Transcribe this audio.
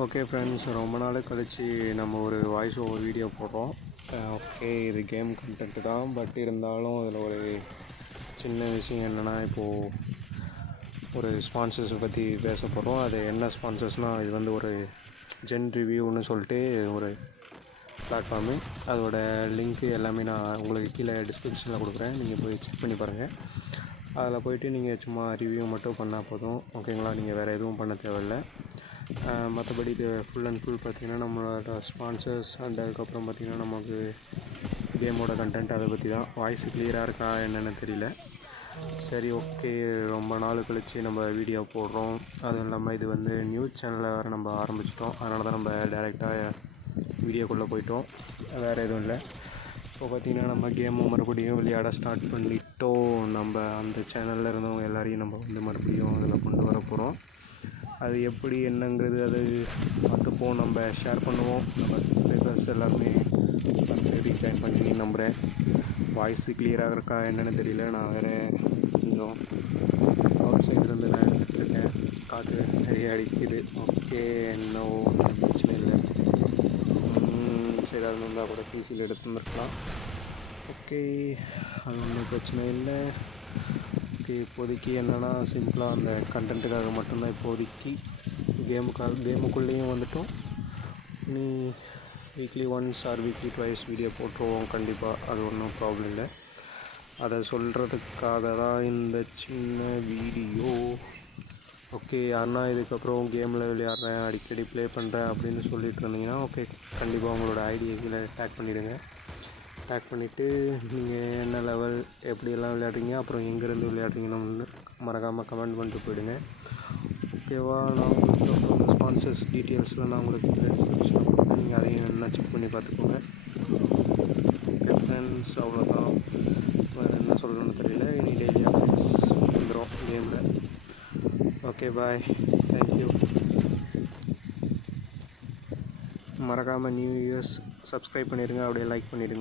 Okay friends, ரொம்ப நாள் கழித்து நம்ம ஒரு வாய்ஸ் ஓவர் வீடியோ போடுறோம். ஓகே, இது கேம் கண்டென்ட்டு தான். பட் இருந்தாலும் அதில் ஒரு சின்ன விஷயம் என்னென்னா, இப்போது ஒரு ஸ்பான்சர்ஸை பற்றி பேச போகிறோம். அது என்ன ஸ்பான்சர்ஸ்னால், இது வந்து ஒரு ஜென் ரிவ்யூன்னு சொல்லிட்டு ஒரு பிளாட்ஃபார்மு. அதோட லிங்க்கு எல்லாமே நான் உங்களுக்கு கீழே டிஸ்கிரிப்ஷனில் கொடுக்குறேன். நீங்கள் போய் செக் பண்ணி பாருங்கள். அதில் போய்ட்டு நீங்கள் சும்மா ரிவ்யூ மட்டும் பண்ணால் போதும், ஓகேங்களா? நீங்கள் வேறு எதுவும் பண்ண தேவையில்லை. மற்றபடி இது ஃபுல் அண்ட் ஃபுல் பார்த்திங்கன்னா நம்மளோட ஸ்பான்சர்ஸ் அண்ட் அதுக்கப்புறம் பார்த்திங்கன்னா நமக்கு கேமோட கண்டென்ட் அதை பற்றி தான். வாய்ஸ் கிளியராக இருக்கா என்னென்னு தெரியல. சரி, ஓகே. ரொம்ப நாள் கழித்து நம்ம வீடியோ போடுறோம். அதுவும் இல்லாமல் இது வந்து நியூஸ் சேனலில் வேறு நம்ம ஆரம்பிச்சிட்டோம். அதனால தான் நம்ம டைரெக்டாக வீடியோக்குள்ளே போயிட்டோம். வேறு எதுவும் இல்லை. இப்போ பார்த்திங்கன்னா நம்ம கேமும் மறுபடியும் விளையாட ஸ்டார்ட் பண்ணிட்டோம். நம்ம அந்த சேனலில் இருந்தவங்க எல்லாரையும் நம்ம வந்து மறுபடியும் அதில் கொண்டு வர போகிறோம். அது எப்படி என்னங்கிறது அது பார்த்துப்போம். நம்ம ஷேர் பண்ணுவோம். நம்ம சப்ஸ்கிரைபர்ஸ் எல்லாருமே ரீஜாயின் பண்ணி நம்புகிறேன். வாய்ஸு கிளியராக இருக்கா என்னென்னு தெரியல. நான் வேறு கொஞ்சம் அவுட் சைட்லேருந்து நான் எடுத்துகிட்ருக்கேன். காற்று நிறைய அடிக்குது. ஓகே, இன்னும் பிரச்சனை இல்லை. சரி, அது இருந்தால் கூட பிசியில் எடுத்து வந்துருக்கலாம். ஓகே, அது ஒன்றும் பிரச்சனை இல்லை. ஓகே, இப்போதைக்கு என்னென்னா சிம்பிளாக அந்த கண்டென்ட்டுக்காக மட்டும்தான் இப்போதைக்கு கேமுக்குள்ளேயும் வந்துட்டோம். நீ weekly once R weekly twice video போட்டுருவோம் கண்டிப்பாக. அது ஒன்றும் ப்ராப்ளம் இல்லை. அதை சொல்கிறதுக்காக தான் இந்த சின்ன வீடியோ. ஓகே, யாருன்னா இதுக்கப்புறம் கேமில் விளையாடுறேன், அடிக்கடி ப்ளே பண்ணுறேன் அப்படின்னு சொல்லிட்டு இருந்தீங்கன்னா, ஓகே, கண்டிப்பாக உங்களோட ஐடியை கீழே டேக் பண்ணிவிடுங்க. டேக் பண்ணிவிட்டு நீங்கள் என்ன லெவல் எப்படியெல்லாம் விளையாடுறீங்க, அப்புறம் எங்கேருந்து விளையாடுறீங்கன்னு மறக்காமல் கமெண்ட் பண்ணிட்டு போயிடுங்க. ஓகேவா? நான் உங்களுக்கு அப்புறம் ஸ்பான்சர்ஸ் டீட்டெயில்ஸில் நான் உங்களுக்கு டிஸ்கிரிப்ஷனில் கொடுப்பேன். நீங்கள் அதையும் என்ன செக் பண்ணி பார்த்துக்கோங்க. ஓகே ஃப்ரெண்ட்ஸ், அவ்வளோதான். வேறு என்ன சொல்கிறேன்னு தெரியல. இனி டெய்லி அப்டேட்ஸ் வந்துடும் கேமில். ஓகே, பாய். தேங்க்யூ. மறக்காமல் நியூ இயர்ஸ் சப்ஸ்கிரைப் பண்ணிடுங்க, அப்படியே லைக் பண்ணிவிடுங்க.